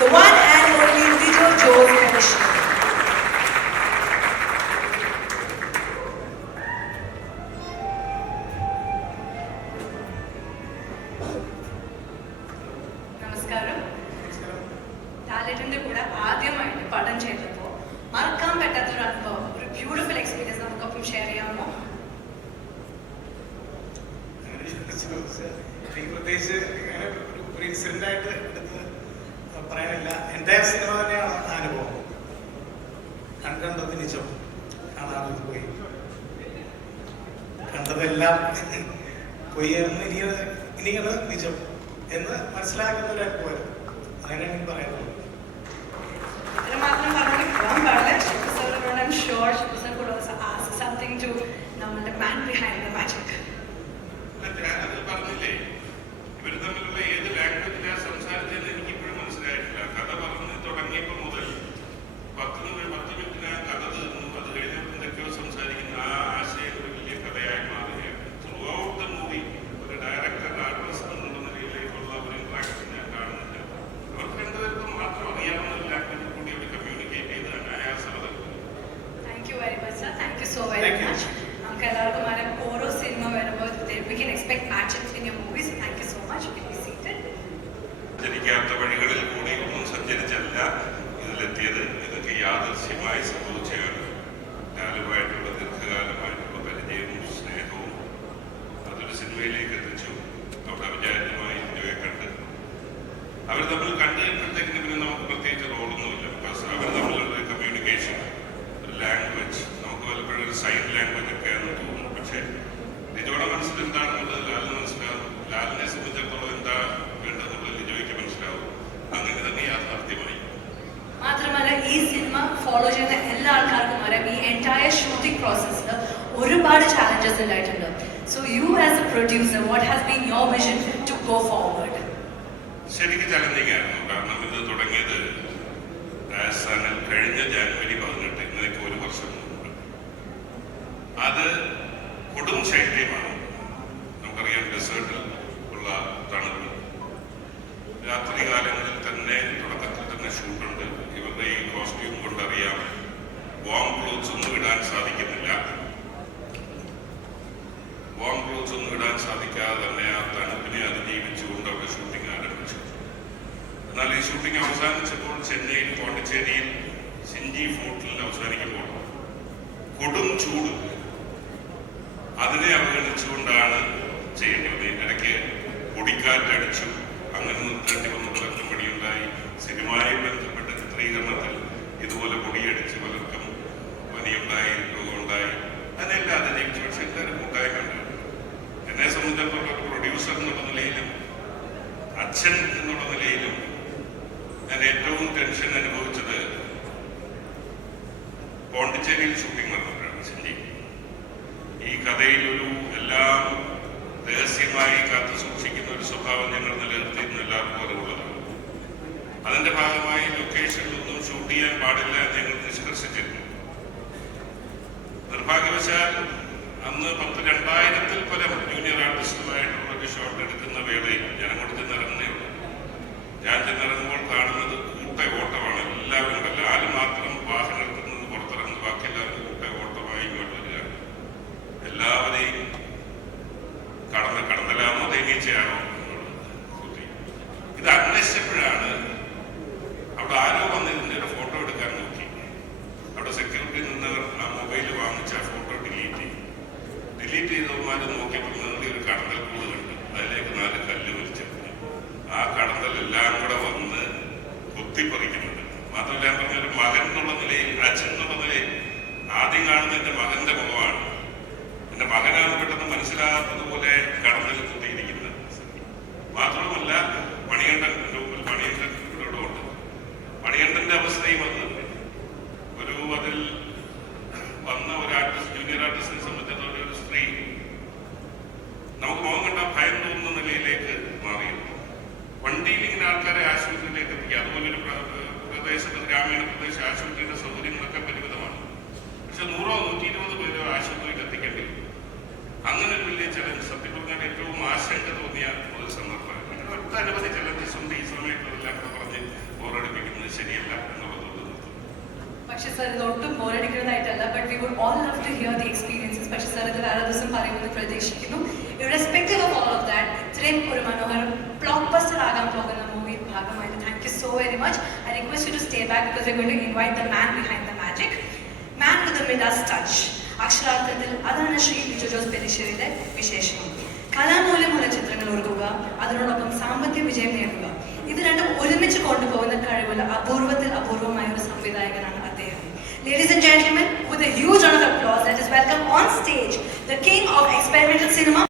the one and only Lijo Jose Pellicer. നമസ്കാരം. ലാലേട്ടൻ്റെ കൂടെ ആദ്യമായിട്ട് പടം ചെയ്തപ്പോൾ മറക്കാൻ പറ്റാത്തൊരു അനുഭവം, ഒരു ബ്യൂട്ടിഫുൾ എക്സ്പീരിയൻസ് നമുക്കൊപ്പം ഷെയർ ചെയ്യാമോ? പ്രത്യേകിച്ച് അങ്ങനെ ഒരു ഇൻസിഡന്റ് ആയിട്ട് എടുത്ത് പറയാനില്ല. എൻ്റയർ സിനിമ തന്നെയാണ് അനുഭവം. കണ്ടത് നിജം, കാണാതെ പോയി കണ്ടതെല്ലാം പോയി എന്ന് ഇനിയാണ് നിജം എന്ന് മനസ്സിലാക്കുന്ന ഒരു അനുഭവം. അങ്ങനെയാണ് എനിക്ക് പറയാനുള്ളത്. മാത്രം പറഞ്ഞു പോകാൻ പാടില്ല. ഷിബു സാറിനോട് ഐം sure Shibu sir could also ask something to നമ്മളുടെ man behind the magic. ഞാനത് പറഞ്ഞില്ലേ, ഇവർ തമ്മിലുള്ള ഏത് ലാംഗ്വേജിലാണ് സംസാരിച്ചതെന്ന് എനിക്കിപ്പോഴും മനസ്സിലായിട്ടില്ല. കഥ പറഞ്ഞ് തുടങ്ങിയപ്പോൾ മുതൽ 10 മിനിറ്റിനാണ് കഥ തീർന്നു. അത് കഴിഞ്ഞപ്പോൾ എന്തൊക്കെയോ സംസാരിക്കുന്ന ആ ആശയം ഒരു വലിയ കഥയായി മാറുകയാണ്. ത്രൂ ഔട്ട് ദ മൂവി ഒരു ഡയറക്ടർ ആർട്ടിസ്റ്റ് എന്നുള്ള നിലയിലേക്കുള്ള ഒരു ഇൻട്രാക്ഷൻ ഞാൻ കാണുന്നില്ല. അവർക്ക് രണ്ടുപേർക്കും മാത്രം അറിയാവുന്ന ഒരു ലാംഗ്വേജിൽ കൂടി അവർ കമ്മ്യൂണിക്കേറ്റ് ചെയ്ത് അനായാസത. Thank you very much, sir. Thank you so very much. നമുക്ക് എല്ലാവർക്കും അറിയാം, ഓരോ സിനിമ വരുമ്പോൾ we can expect magic in your movies. Thank you so much. You can be seated. സഞ്ചരിക്കാത്ത വഴികളിൽ കൂടി ഒന്നും സഞ്ചരിച്ചല്ല ഇതിലെത്തിയത്. ഇതൊക്കെ യാദൃശ്യമായി സംഭവിച്ചതാണ്. ലാലുമായിട്ടുള്ള ദീർഘകാലമായിട്ടുള്ള പരിചയവും സ്നേഹവും അതൊരു സിനിമയിലേക്ക് എത്തിച്ചു. അവിടെ അവിചാരിതമായി ഇന്ത്യയെ കണ്ട് അവർ തമ്മിൽ കണ്ടു കഴിഞ്ഞപ്പോഴത്തേക്കിന് പിന്നെ നമുക്ക് പ്രത്യേകിച്ച് റോളൊന്നുമില്ല. ബിക്കോസ് അവർ തമ്മിലുള്ള കമ്മ്യൂണിക്കേഷൻ, ഒരു ലാംഗ്വേജ്, നമുക്ക് പലപ്പോഴും ഒരു സൈൻ ലാംഗ്വേജ് ഒക്കെ ആണെന്ന് തോന്നുന്നു. പക്ഷേ ലിജോയുടെ മനസ്സിൽ എന്താണെന്നുള്ളത് ലാലിന് മനസ്സിലാവും. ലാലിനെ സംബന്ധിച്ചിടത്തോളം എന്താ വേണ്ടതെന്നുള്ളത് ലിജോയ്ക്ക് മനസ്സിലാവും. അങ്ങനെ തന്നെ യാഥാർത്ഥ്യമായി. മാത്രമല്ല ഈ സിനിമ ഫോളോ ചെയ്യുന്ന എല്ലാ ആൾക്കാർക്കും അറിയാം, ഈ എൻറ്റയർ ഷൂട്ടിംഗ് പ്രോസസ്സിൽ ഒരുപാട് ചാലഞ്ചസ് ഉണ്ടായിട്ടുണ്ട്. So you as a producer, what has been your vision to go forward? ശരിക്കും ചലഞ്ചിങ് ആയിരുന്നു. കാരണം ഇത് തുടങ്ങിയത് രാജസ്ഥാനിൽ കഴിഞ്ഞ ജാനുവരി 18, ഇന്നേക്ക് ഒരു വർഷം മുമ്പ്. അത് കൊടും ശൈത്യമാണ്. നമുക്കറിയാം, ഡെസേർട്ടിൽ ഉള്ള തണുപ്പ്. രാത്രി കാലങ്ങളിൽ തന്നെ തുടക്കത്തിൽ തന്നെ ഷൂട്ടുണ്ട്. ഇവരുടെ ഈ കോസ്റ്റ്യൂം കൊണ്ടറിയാം, വാം ക്ലോത്ത്സ് ഒന്നും ഇടാൻ സാധിക്കുന്നില്ല. വാം ക്ലോത്ത്സ് ഒന്നും ഇടാൻ സാധിക്കാതെ തന്നെ ആ തണുപ്പിനെ അതിജീവിച്ചുകൊണ്ട് അവിടെ ഷൂട്ടിംഗ് ആരംഭിച്ചു. എന്നാൽ ഈ ഷൂട്ടിംഗ് അവസാനിച്ചപ്പോൾ ചെന്നൈയിൽ, പോണ്ടിച്ചേരിയിൽ സിഞ്ചി ഫോർട്ടിൽ അവസാനിക്കുമ്പോൾ കൊടും ചൂട്, അതിനെ അവഗണിച്ചുകൊണ്ടാണ് ചെയ്യേണ്ടത്. ഇടയ്ക്ക് പൊടിക്കാറ്റടിച്ചു, അങ്ങനെ നിർത്തേണ്ടി വന്ന പലർക്കും പണിയുണ്ടായി. സിനിമയുമായി ബന്ധപ്പെട്ട ചിത്രീകരണത്തിൽ ഇതുപോലെ പൊടിയടിച്ച് പലർക്കും പനിയുണ്ടായി, രോഗമുണ്ടായി. അതിനെല്ലാം അതിജീവിച്ചു. പക്ഷെ എല്ലാവരും കൂട്ടായ്മയുണ്ട്. എന്നെ സംബന്ധിച്ചിടത്തോളം ഒരു പ്രൊഡ്യൂസർ എന്നുള്ള നിലയിലും അച്ഛൻ എന്നുള്ള നിലയിലും ഞാൻ ഏറ്റവും ടെൻഷൻ അനുഭവിച്ചത് പോണ്ടിച്ചേരിയിൽ ഷൂട്ടിംഗ് നടന്നപ്പോഴാണ്. സിഞ്ചി ഈ കഥയിൽ ഒരു എല്ലാം രഹസ്യമായി കാത്തു സൂക്ഷിക്കുന്ന ഒരു സ്വഭാവം ഞങ്ങൾ നിലനിർത്തിയിരുന്ന എല്ലാവർക്കും അറിവുള്ളതാണ്. അതിന്റെ ഭാഗമായി ലൊക്കേഷനിലൊന്നും ഷൂട്ട് ചെയ്യാൻ പാടില്ല എന്ന് ഞങ്ങൾ നിഷ്കർഷിച്ചിരുന്നു. നിർഭാഗ്യവശാൽ അന്ന് 2000-ൽ പരം ജൂനിയർ ആർട്ടിസ്റ്റുമായിട്ടുള്ള ഒരു ഷോട്ട് എടുക്കുന്ന വേളയിൽ ഞാൻ അങ്ങോട്ട് ചെന്നിറങ്ങുന്നേ ഉള്ളൂ. ഞാൻ ചെന്നിറങ്ങുമ്പോൾ കാണുന്നത് കൂട്ട ഓട്ടമാണ്. എല്ലാവരും കൂടെ. ലാല് മാത്രം വാഹനത്തിൽ നിന്ന് പുറത്തിറങ്ങുന്നു. ബാക്കി എല്ലാവരും കൂട്ട ഓട്ടമായി ഇങ്ങോട്ട് വരിക. എല്ലാവരെയും കടന്നലാമോ തേനീച്ചയാണോ ഇത് അന്വേഷിച്ചപ്പോഴാണ് അവിടെ ആരോ വന്നിരുന്ന ഫോട്ടോ എടുക്കാൻ നോക്കി. അവിടെ സെക്യൂരിറ്റി നിന്നവർ ആ മൊബൈൽ വാങ്ങിച്ച ആ ഫോട്ടോ ഡിലീറ്റ് ചെയ്തവന്മാർ നോക്കിയപ്പോൾ നിങ്ങൾ ഒരു കടന്നൽ കൂട് കണ്ടു. അതിലേക്ക് 4 കല്ല് വലിച്ചെറിഞ്ഞു. ആ കടന്നലെല്ലാം കൂടെ വന്ന് കുത്തിപ്പറിക്കുന്നുണ്ട്. മാത്രമല്ല, ഞാൻ പറഞ്ഞ ഒരു മകൻ എന്നുള്ള നിലയിൽ, അച്ഛൻ എന്നുള്ള നിലയിൽ ആദ്യം കാണുന്ന എന്റെ മകന്റെ മുഖമാണ്. എന്റെ മകനാണ് പെട്ടെന്ന് മനസ്സിലാകാത്തതുപോലെ കടന്നൽ കുത്തിയിരിക്കുന്നത്. മാത്രമല്ല, മണികണ്ഠൻ എന്റെ മുമ്പിൽ, മണികണ്ഠൻ ഇവിടെ ഉണ്ട്. മണികണ്ഠന്റെ അവസ്ഥയും അത് തന്നെ. അതിൽ വന്ന ഒരു ആർട്ടിസ്റ്റ്, ജൂനിയർ ആർട്ടിസ്റ്റിനെ സംബന്ധിച്ചിടത്തോളം ഒരു സ്ത്രീ നമുക്ക് മുഖം കണ്ട ഭയം തോന്നുന്ന നിലയിലേക്ക് മാറിയിരുന്നു. വണ്ടിയിൽ ഇങ്ങനെ ആൾക്കാരെ ആശുപത്രിയിലേക്ക് എത്തിക്കുക. അതുപോലെ ഒരു പ്രദേശത്ത്, ഗ്രാമീണ പ്രദേശ ആശുപത്രിയുടെ സൗകര്യങ്ങളൊക്കെ പരിമിതമാണ്. പക്ഷെ 100-120 പേരോ ആശുപത്രിയിൽ എത്തിക്കേണ്ടി വരും. അങ്ങനെ ഒരു വലിയ ചലഞ്ച്, സത്യം പറഞ്ഞാൽ ഏറ്റവും ആശങ്ക തോന്നിയ ഒരു സന്ദർഭം. അങ്ങനെ ഒട്ടനവധി ചലഞ്ചസ് ഉണ്ട്. ഈ സമയത്ത് എല്ലാം കൂടെ പറഞ്ഞ് ഓൾറെഡി സർ ഇത് ഒട്ടും ബോറടിക്കുന്നതായിട്ടല്ല, but we would all love to hear the experiences. പക്ഷേ സർ ഇത് വേറെ ദിവസം പറയുമെന്ന് പ്രതീക്ഷിക്കുന്നു. Irrespective of all of that, ഇത്രയും ഒരു മനോഹരം ബ്ലോക്ക് ബസ്റ്റർ ആകാൻ പോകുന്ന മൂവിയിൽ ഭാഗമായിട്ട് thank you so very much. I request you to stay back because we are going to invite the man behind the magic, man with the Midas touch. അക്ഷരാർത്ഥത്തിൽ അതാണ് ശ്രീ ലിജോ ജോസ് പെല്ലിശ്ശേരിയുടെ വിശേഷണം. കലാമൂല്യമുള്ള ചിത്രങ്ങൾ ഒരുക്കുക, അതിനോടൊപ്പം സാമ്പത്തിക വിജയം നേടുക, ഇത് രണ്ടും ഒരുമിച്ച് കൊണ്ടുപോകുന്ന കഴിവുള്ള അപൂർവത്തിൽ അപൂർവമായ ഒരു സംവിധായകനാണ് അദ്ദേഹം. Ladies and gentlemen, with a huge round of applause, let us welcome on stage the king of experimental cinema.